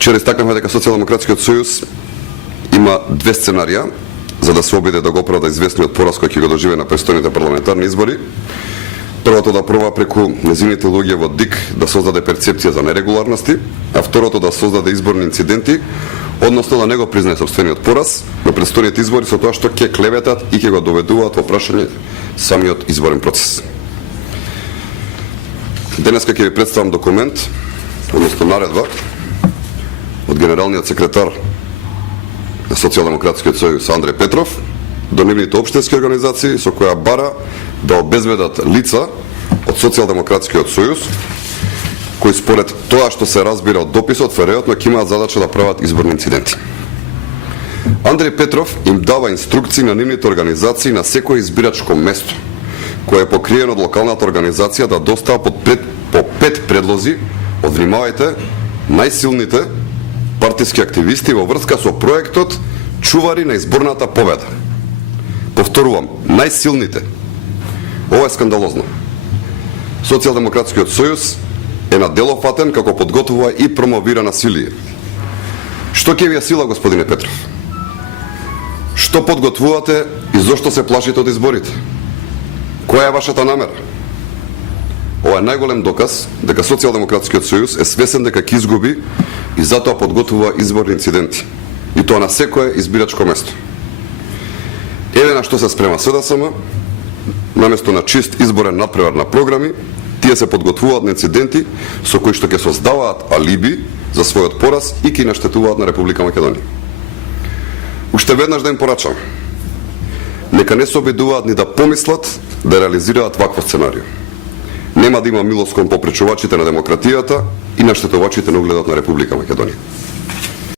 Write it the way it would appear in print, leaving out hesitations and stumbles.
Вчера истакнавме дека Социјалдемократскиот сојуз има две сценарија за да се обиде да го оправда известниот пораз кој ќе го доживее на престојните парламентарни избори. Првото да проба преку незините луѓе во ДИК да создаде перцепција за нерегуларности, а второто да создаде изборни инциденти, односно да не го признае сопствениот пораз на престојните избори со тоа што ќе клеветат и ќе го доведуваат во прашање самиот изборен процес. Денеска ќе ви представам документ, односно наредба од генералниот секретар на Социјалдемократскиот сојуз Андреј Петров до нивните општински организации со која бара да обезбедат лица од Социјалдемократскиот сојуз кои според тоа што се разбира од дописот веројатно ќе имаат задача да прават изборни инциденти. Андреј Петров им дава инструкции на нивните организации на секој избирачко место кој е покриено од локалната организација да достава по 5 предлози од, внимавајте, најсилните партиски активисти во врска со проектот Чувари на изборната победа. Повторувам, најсилните. Ова е скандалозно. Социјалдемократскиот сојуз е на делофатен како подготвува и промовира насилие. Што ќе ви е сила, господине Петров? Што подготвувате и зошто се плашите од изборите? Која е вашата намера? Ова е најголем доказ дека Социјалдемократскиот сојуз е свесен дека ќе изгуби и затоа подготвува изборни инциденти. И тоа на секое избирачко место. Еве на што се спрема СДСМ, наместо на чист изборен надпревар на програми, тие се подготвуваат на инциденти со кои што ќе создаваат алиби за својот пораз и ќе наштетуваат на Република Македонија. Уште веднаш да им порачам, нека не се обидуваат ни да помислат да реализираат вакво сценарио. Нема да има милост кон попречувачите на демократијата и наштетувачите на угледот на Република Македонија.